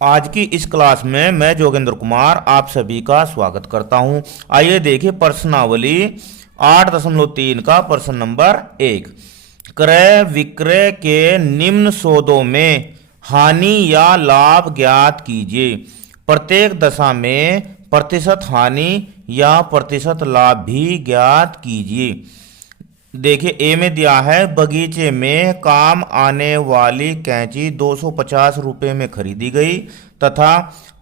आज की इस क्लास में मैं जोगेंद्र कुमार आप सभी का स्वागत करता हूं। आइए देखिए प्रश्नावली 8.3 का प्रश्न नंबर 1। क्रय विक्रय के निम्न सौदों में हानि या लाभ ज्ञात कीजिए। प्रत्येक दशा में प्रतिशत हानि या प्रतिशत लाभ भी ज्ञात कीजिए। देखिए ए में दिया है बगीचे में काम आने वाली कैंची 250 रुपये में खरीदी गई तथा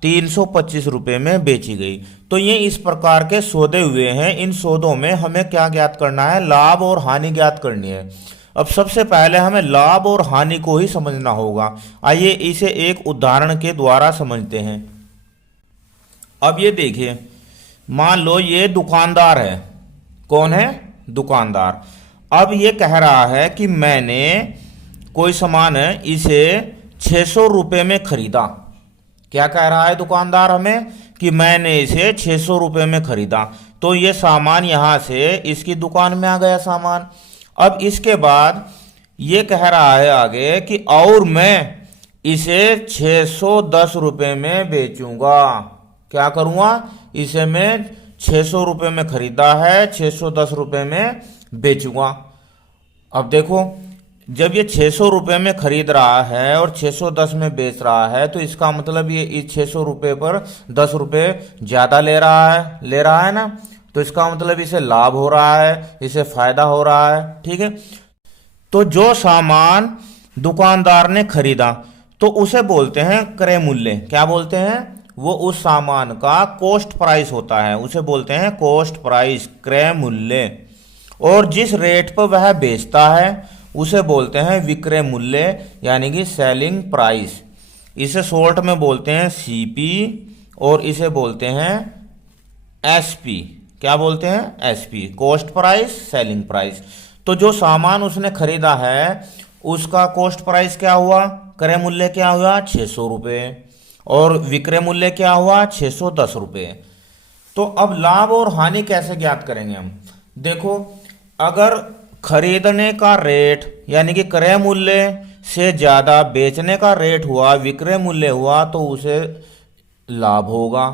325 रुपये में बेची गई। तो ये इस प्रकार के सौदे हुए हैं। इन सौदों में हमें क्या ज्ञात करना है? लाभ और हानि ज्ञात करनी है। अब सबसे पहले हमें लाभ और हानि को ही समझना होगा। आइए इसे एक उदाहरण के द्वारा समझते हैं। अब ये देखिए, मान लो ये दुकानदार है। कौन है? दुकानदार। अब ये कह रहा है कि मैंने कोई सामान है इसे 600 रुपये में खरीदा। क्या कह रहा है दुकानदार हमें? कि मैंने इसे 600 रुपये में खरीदा। तो ये सामान यहाँ से इसकी दुकान में आ गया सामान। अब इसके बाद ये कह रहा है आगे कि और मैं इसे 610 रुपये में बेचूंगा। क्या करूँगा? इसे मैं 600 रुपये में खरीदा है, 610 रुपये में बेचूंगा। अब देखो, जब ये 600 रुपये में खरीद रहा है और 610 में बेच रहा है तो इसका मतलब ये इस 600 रुपये पर 10 रुपये ज़्यादा ले रहा है ना। तो इसका मतलब इसे लाभ हो रहा है, इसे फायदा हो रहा है। ठीक है। तो जो सामान दुकानदार ने खरीदा तो उसे बोलते हैं क्रय मूल्य। क्या बोलते हैं? वो उस सामान का कॉस्ट प्राइस होता है, उसे बोलते हैं कॉस्ट प्राइस, क्रय मूल्य। और जिस रेट पर वह बेचता है उसे बोलते हैं विक्रय मूल्य, यानी कि सेलिंग प्राइस। इसे शॉर्ट में बोलते हैं सीपी और इसे बोलते हैं एसपी। क्या बोलते हैं? SP, cost price, selling price. तो जो सामान उसने खरीदा है उसका कॉस्ट प्राइस क्या हुआ? क्रय मूल्य क्या हुआ? 600 रुपये। और विक्रय मूल्य क्या हुआ? 610 रुपये। तो अब लाभ और हानि कैसे ज्ञात करेंगे हम? देखो, अगर खरीदने का रेट यानी कि क्रय मूल्य से ज़्यादा बेचने का रेट हुआ, विक्रय मूल्य हुआ, तो उसे लाभ होगा।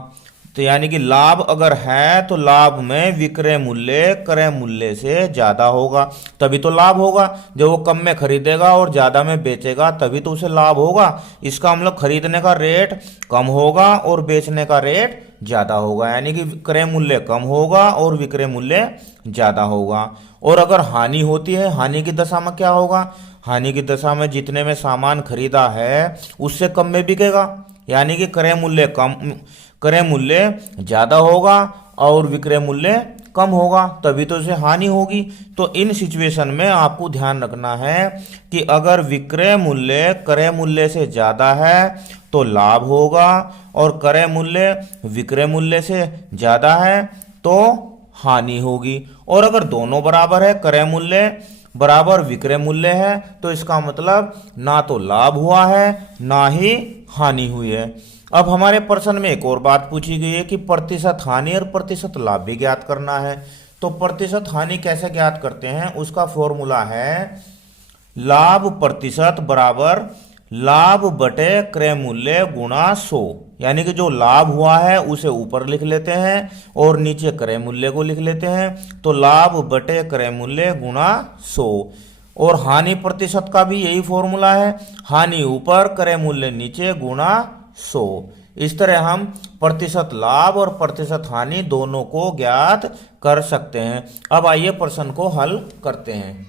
तो यानी कि लाभ अगर है तो लाभ में विक्रय मूल्य क्रय मूल्य से ज़्यादा होगा, तभी तो लाभ होगा। जब वो कम में खरीदेगा और ज़्यादा में बेचेगा तभी तो उसे लाभ होगा। इसका मतलब खरीदने का रेट कम होगा और बेचने का रेट ज़्यादा होगा, यानी कि क्रय मूल्य कम होगा और विक्रय मूल्य ज़्यादा होगा। और अगर हानि होती है, हानि की दशा में क्या होगा? हानि की दशा में जितने में सामान खरीदा है उससे कम में बिकेगा, यानी कि क्रय मूल्य ज़्यादा होगा और विक्रय मूल्य कम होगा, तभी तो इसे हानि होगी। तो इन सिचुएशन में आपको ध्यान रखना है कि अगर विक्रय मूल्य क्रय मूल्य से ज़्यादा है तो लाभ होगा और क्रय मूल्य विक्रय मूल्य से ज़्यादा है तो हानि होगी। और अगर दोनों बराबर है, क्रय मूल्य बराबर विक्रय मूल्य है, तो इसका मतलब ना तो लाभ हुआ है ना ही हानि हुई है। अब हमारे प्रश्न में एक और बात पूछी गई है कि प्रतिशत हानि और प्रतिशत लाभ भी ज्ञात करना है। तो प्रतिशत हानि कैसे ज्ञात करते हैं? उसका फॉर्मूला है लाभ प्रतिशत बराबर लाभ बटे क्रय मूल्य गुणा 100। यानी कि जो लाभ हुआ है उसे ऊपर लिख लेते हैं और नीचे क्रय मूल्य को लिख लेते हैं। तो लाभ बटे क्रय मूल्य गुणा 100। और हानि प्रतिशत का भी यही फॉर्मूला है, हानि ऊपर क्रय मूल्य नीचे गुणा 100। इस तरह हम प्रतिशत लाभ और प्रतिशत हानि दोनों को ज्ञात कर सकते हैं। अब आइए प्रश्न को हल करते हैं।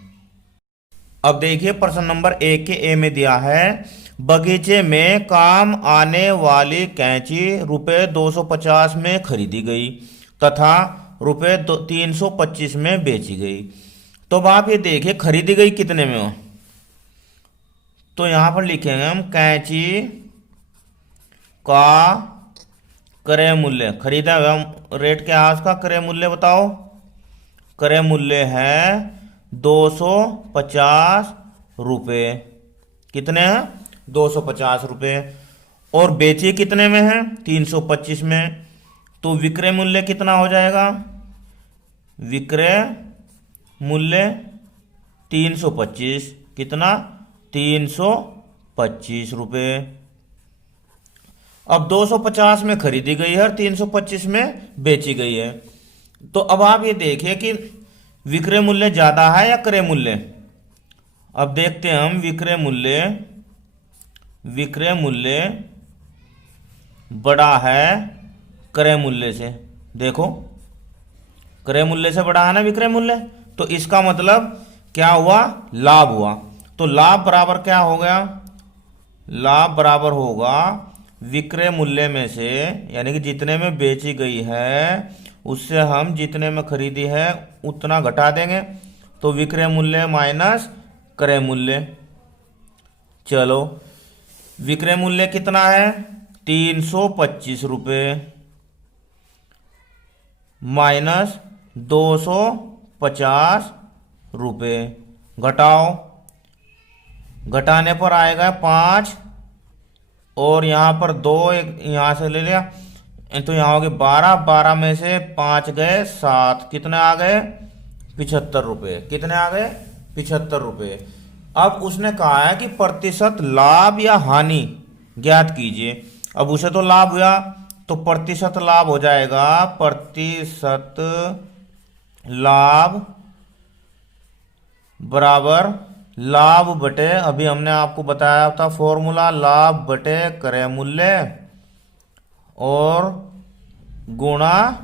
अब देखिए प्रश्न नंबर 1 के ए में दिया है बगीचे में काम आने वाली कैंची रुपये 250 में खरीदी गई तथा रुपये 325 में बेची गई। तो अब आप ये देखिए खरीदी गई कितने में हो? तो यहाँ पर लिखेंगे हम कैंची का क्रय मूल्य, खरीदा हुआ रेट क्या है उसका? क्रय मूल्य बताओ। क्रय मूल्य है 250 रुपये। कितने हैं? 250 रुपये। और बेची कितने में है? 325 में। तो विक्रय मूल्य कितना हो जाएगा? विक्रय मूल्य 325। कितना? 325 रुपये। अब 250 में खरीदी गई है और 325 में बेची गई है। तो अब आप ये देखिए कि विक्रय मूल्य ज्यादा है या क्रय मूल्य। अब देखते हैं हम विक्रय मूल्य बड़ा है क्रय मूल्य से। देखो क्रय मूल्य से बड़ा है ना विक्रय मूल्य, तो इसका मतलब क्या हुआ, लाभ हुआ। तो लाभ बराबर क्या हो गया, लाभ बराबर होगा विक्रय मूल्य में से, यानी कि जितने में बेची गई है उससे हम जितने में खरीदी है उतना घटा देंगे। तो विक्रय मूल्य माइनस क्रय मूल्य। चलो विक्रय मूल्य कितना है 325 रुपये माइनस 250 रुपये, घटाओ, घटाने पर आएगा 5 और यहाँ पर 2 एक यहाँ से ले लिया तो यहाँ हो गए 12, 12 में से 5 गए 7, कितने आ गए 75 रुपये, कितने आ गए 75 रुपये। अब उसने कहा है कि प्रतिशत लाभ या हानि ज्ञात कीजिए। अब उसे तो लाभ हुआ तो प्रतिशत लाभ हो जाएगा प्रतिशत लाभ बराबर लाभ बटे, अभी हमने आपको बताया था फॉर्मूला, लाभ बटे क्रय मूल्य और गुणा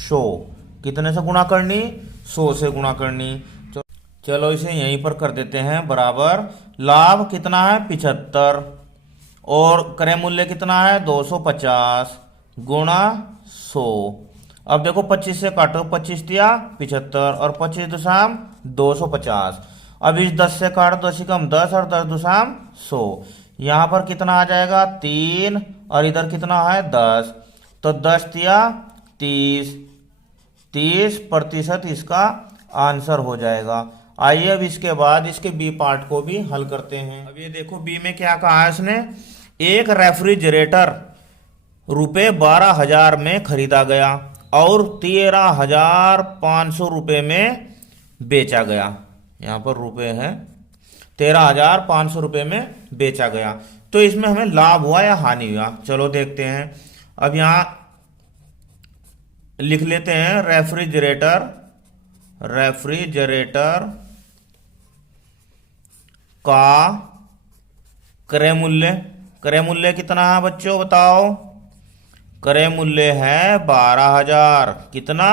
100। कितने से गुणा करनी, 100 से गुणा करनी। चलो इसे यहीं पर कर देते हैं बराबर, लाभ कितना है 75 और क्रय मूल्य कितना है 250 गुणा 100। अब देखो 25 से काटो, 25 दिया 75 और 25 दुसाम 250। अब इस 10 से काटो, 10 ही कम 10 और 10 दुसाम 100। यहाँ पर कितना आ जाएगा 3 और इधर कितना है 10, तो 10 दिया 30, 30% इसका आंसर हो जाएगा। आइए अब इसके बाद इसके बी पार्ट को भी हल करते हैं। अब ये देखो बी में क्या कहा है इसने, एक रेफ्रिजरेटर रुपये 12,000 में खरीदा गया और 13,500 रुपये में बेचा गया। यहाँ पर रुपये है, 13,500 रुपये में बेचा गया। तो इसमें हमें लाभ हुआ या हानि हुआ, चलो देखते हैं। अब यहाँ लिख लेते हैं रेफ्रिजरेटर का क्रय मूल्य, क्रय मूल्य कितना है बच्चों बताओ, क्रय मूल्य है 12,000, कितना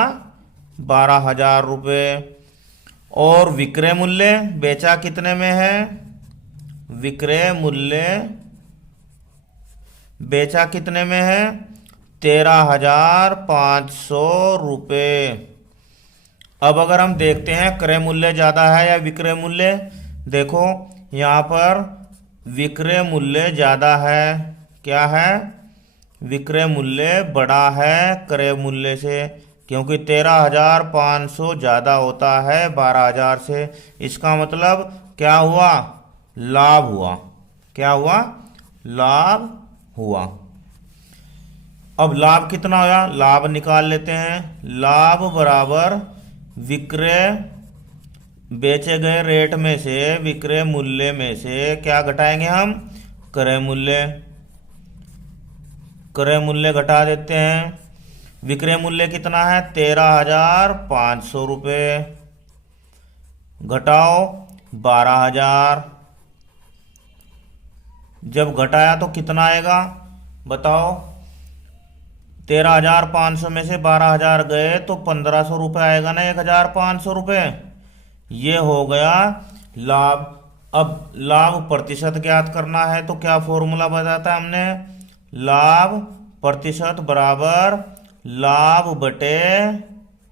12,000 रुपये। और विक्रय मूल्य बेचा कितने में है, विक्रय मूल्य बेचा कितने में है 13,500 रुपये। अब अगर हम देखते हैं क्रय मूल्य ज़्यादा है या विक्रय मूल्य, देखो यहाँ पर विक्रय मूल्य ज़्यादा है, क्या है विक्रय मूल्य बड़ा है क्रय मूल्य से, क्योंकि 13,500 ज़्यादा होता है 12,000 से। इसका मतलब क्या हुआ, लाभ हुआ, क्या हुआ, लाभ हुआ। अब लाभ कितना हुआ, लाभ निकाल लेते हैं। लाभ बराबर विक्रय बेचे गए रेट में से विक्रय मूल्य में से क्या घटाएंगे हम, क्रय मूल्य, क्रय मूल्य घटा देते हैं। विक्रय मूल्य कितना है 13,500 रुपये, घटाओ 12,000, जब घटाया तो कितना आएगा बताओ, 13,500 में से 12,000 गए तो 1,500 रुपये आएगा ना, 1,500 रुपये, ये हो गया लाभ। अब लाभ प्रतिशत ज्ञात करना है तो क्या फॉर्मूला बताया हमने, लाभ प्रतिशत बराबर लाभ बटे,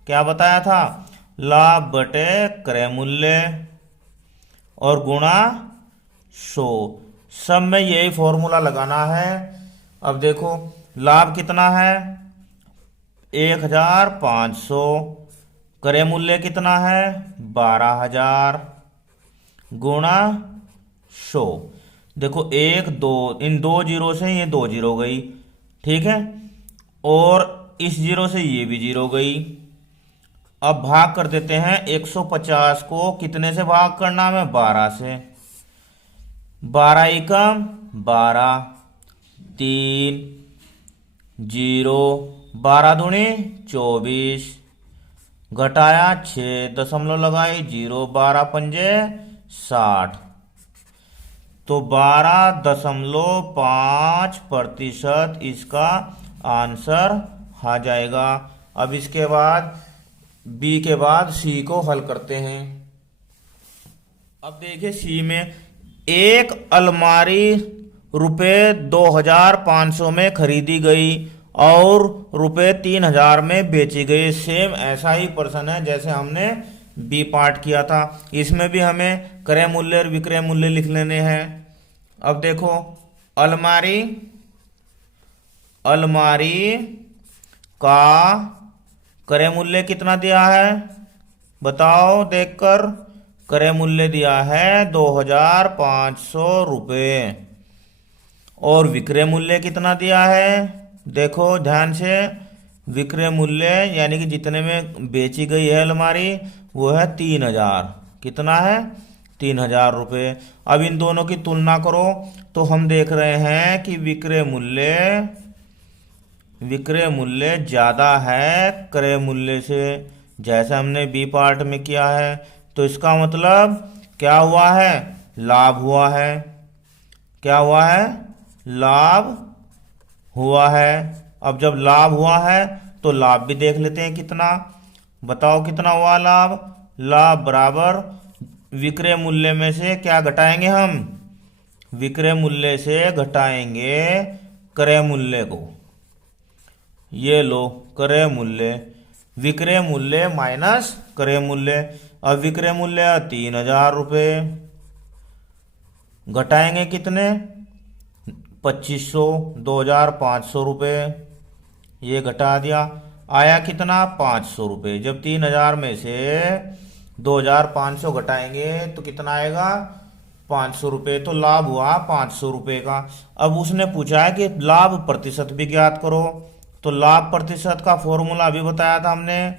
क्या बताया था, लाभ बटे क्रय मूल्य और गुणा 100। सब में यही फॉर्मूला लगाना है। अब देखो लाभ कितना है 1,500, क्रय मूल्य कितना है 12,000 गुणा 100। देखो 1 2, इन 2 जीरो से ये 2 जीरो गई, ठीक है, और इस जीरो से ये भी जीरो गई। अब भाग कर देते हैं, 150 को कितने से भाग करना है, 12 से, 12 एकम 12, 3 जीरो, 12×2 = 24, घटाया 6, दशमलव लगाई 0, 12×5 = 60, तो 12.5% इसका आंसर आ जाएगा। अब इसके बाद बी के बाद सी को हल करते हैं। अब देखिए सी में, एक अलमारी ₹2,500 में खरीदी गई और ₹3,000 में बेची गई। सेम ऐसा ही प्रश्न है जैसे हमने बी पार्ट किया था। इसमें भी हमें क्रय मूल्य और विक्रय मूल्य लिख लेने हैं। अब देखो, अलमारी का क्रय मूल्य कितना दिया है बताओ देखकर। क्रय मूल्य दिया है ₹2,500 और विक्रय मूल्य कितना दिया है देखो ध्यान से। विक्रय मूल्य यानी कि जितने में बेची गई है अलमारी वो है 3,000। कितना है? 3,000 रुपये। अब इन दोनों की तुलना करो तो हम देख रहे हैं कि विक्रय मूल्य ज़्यादा है क्रय मूल्य से, जैसे हमने बी पार्ट में किया है। तो इसका मतलब क्या हुआ है? लाभ हुआ है। क्या हुआ है? लाभ हुआ है। अब जब लाभ हुआ है तो लाभ भी देख लेते हैं कितना। बताओ कितना हुआ लाभ? लाभ बराबर विक्रय मूल्य में से क्या घटाएंगे हम? विक्रय मूल्य से घटाएंगे क्रय मूल्य को। ये लो क्रय मूल्य, विक्रय मूल्य माइनस क्रय मूल्य। अब विक्रय मूल्य 3,000 रुपये, घटाएंगे कितने? 2,500, 2,500 रुपये। ये घटा दिया, आया कितना? 500 रुपये। जब 3,000 में से 2,500 घटाएंगे तो कितना आएगा? 500 रुपये। तो लाभ हुआ 500 रुपये का। अब उसने पूछा है कि लाभ प्रतिशत भी ज्ञात करो। तो लाभ प्रतिशत का फॉर्मूला अभी बताया था हमने,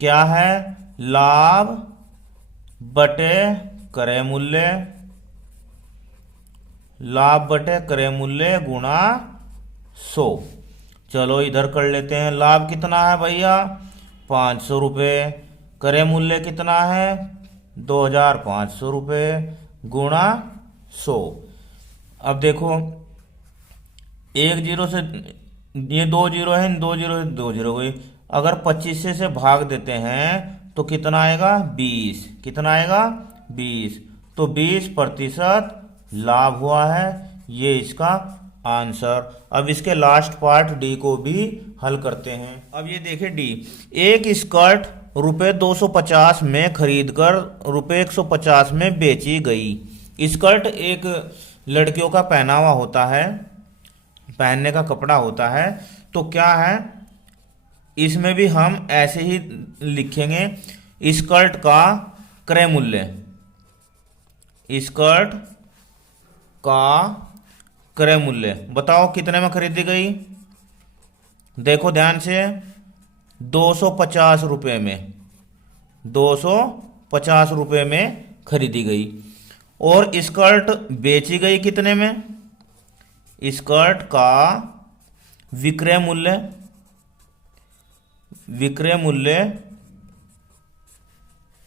क्या है? लाभ बटे क्रय मूल्य, लाभ बटे क्रय मूल्य गुणा 100। चलो इधर कर लेते हैं। लाभ कितना है भैया? 500 रुपये। क्रय मूल्य कितना है? 2,500 रुपये गुणा 100। अब देखो, एक जीरो से ये 2 जीरो है, 2 जीरो से 2 जीरो गई। अगर 25 से भाग देते हैं तो कितना आएगा? 20। कितना आएगा? 20। तो 20% लाभ हुआ है। ये इसका आंसर। अब इसके लास्ट पार्ट डी को भी हल करते हैं। अब ये देखिए डी, एक स्कर्ट ₹250 में खरीदकर ₹150 में बेची गई। स्कर्ट एक लड़कियों का पहनावा होता है, पहनने का कपड़ा होता है। तो क्या है, इसमें भी हम ऐसे ही लिखेंगे, स्कर्ट का क्रय मूल्य, स्कर्ट का क्रय मूल्य बताओ कितने में खरीदी गई? देखो ध्यान से, 250 रुपये में, 250 रुपये में खरीदी गई। और स्कर्ट बेची गई कितने में? स्कर्ट का विक्रय मूल्य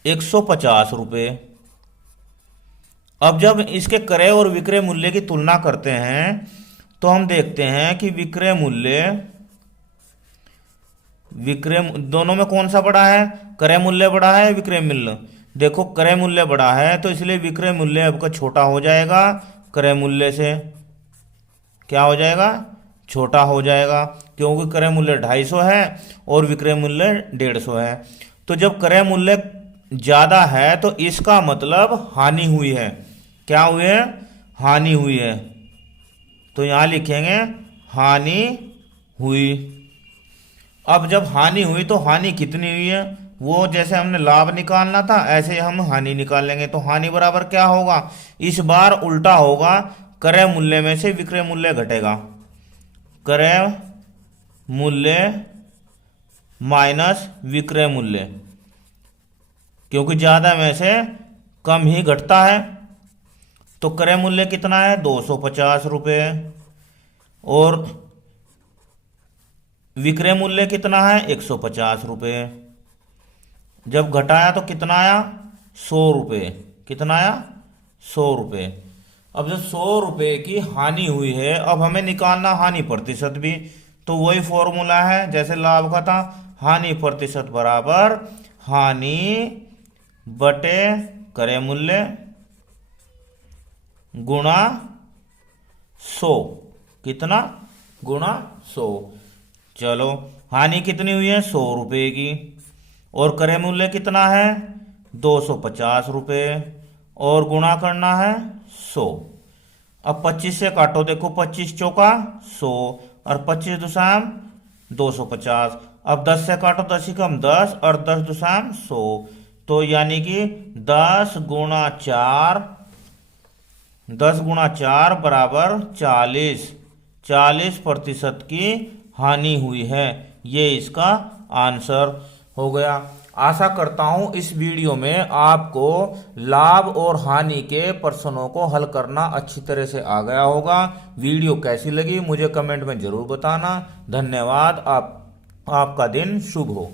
150 रुपये। अब जब इसके क्रय और विक्रय मूल्य की तुलना करते हैं तो हम देखते हैं कि विक्रय दोनों में कौन सा बड़ा है? क्रय मूल्य बड़ा है, विक्रय मूल्य? देखो क्रय मूल्य बड़ा है तो इसलिए विक्रय मूल्य आपका छोटा हो जाएगा क्रय मूल्य से। क्या हो जाएगा? छोटा हो जाएगा, क्योंकि क्रय मूल्य 250 है और विक्रय मूल्य 150 है। तो जब क्रय मूल्य ज़्यादा है तो इसका मतलब हानि हुई है। क्या हुई है? हानि हुई है। तो यहाँ लिखेंगे हानि हुई। अब जब हानि हुई तो हानि कितनी हुई है? वो जैसे हमने लाभ निकालना था ऐसे हम हानि निकालेंगे। तो हानि बराबर क्या होगा? इस बार उल्टा होगा, क्रय मूल्य में से विक्रय मूल्य घटेगा। क्रय मूल्य माइनस विक्रय मूल्य, क्योंकि ज़्यादा में से कम ही घटता है। तो क्रय मूल्य कितना है? 250 रुपये। और विक्रय मूल्य कितना है 150 रुपये। जब घटाया तो कितना आया 100 रुपये। कितना आया 100 रुपये। अब जब 100 रुपये की हानि हुई है, अब हमें निकालना हानि प्रतिशत भी। तो वही फॉर्मूला है जैसे लाभ का था, हानि प्रतिशत बराबर हानि बटे क्रय मूल्य गुणा 100। कितना गुणा 100। चलो हानि कितनी हुई है 100 रुपये की, और क्रय मूल्य कितना है 250 रुपये, और गुणा करना है 100। अब 25 से काटो, देखो 25 चौका 100 और 25 दुसाम 250। अब 10 से काटो, 10 ही कम 10 और 10 दुसाम 100। तो यानी कि 10 गुणा 4, 10 गुणा 4 बराबर 40% की हानि हुई है। ये इसका आंसर हो गया। आशा करता हूं इस वीडियो में आपको लाभ और हानि के प्रश्नों को हल करना अच्छी तरह से आ गया होगा। वीडियो कैसी लगी मुझे कमेंट में जरूर बताना। धन्यवाद। आपका दिन शुभ हो।